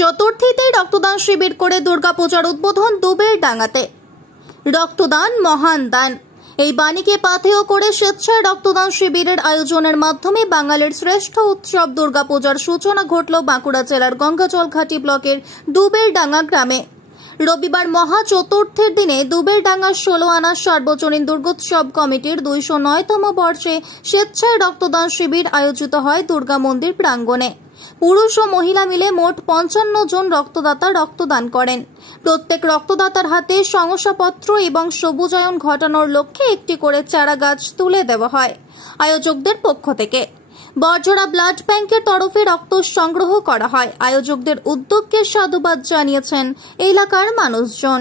চতুর্থীতে রক্তদান শিবির করে দুর্গাপূজার উদ্বোধন দুবেরডাঙ্গাতে। রক্তদান মহান দান, এই বাণীকে পাথেয় করে স্বেচ্ছায় রক্তদান শিবিরের আয়োজনের মাধ্যমে বাঙালির শ্রেষ্ঠ উৎসব দুর্গাপূজার সূচনা ঘটল বাঁকুড়া জেলার গঙ্গাজলঘাটি ব্লকের দুবেরডাঙ্গা গ্রামে। রবিবার মহা চতুর্থীর দিনে দুবেরডাঙ্গার 16 আনা সার্বজনীন দুর্গোৎসব কমিটির 209তম বর্ষে স্বেচ্ছায় রক্তদান শিবির আয়োজিত হয় দুর্গা মন্দির প্রাঙ্গণে। পুরুষ ও মহিলা মিলে মোট 55 জন রক্তদাতা রক্তদান করেন। প্রত্যেক রক্তদাতার হাতে শংসাপত্র এবং সবুজায়ন ঘটানোর লক্ষ্যে একটি করে চারা গাছ তুলে দেওয়া হয় আয়োজকদের পক্ষ থেকে। বরজোড়া ব্লাড ব্যাংকের তরফে রক্ত সংগ্রহ করা হয়। আয়োজকদের উদ্যোগকে সাধুবাদ জানিয়েছেন এলাকার মানুষজন।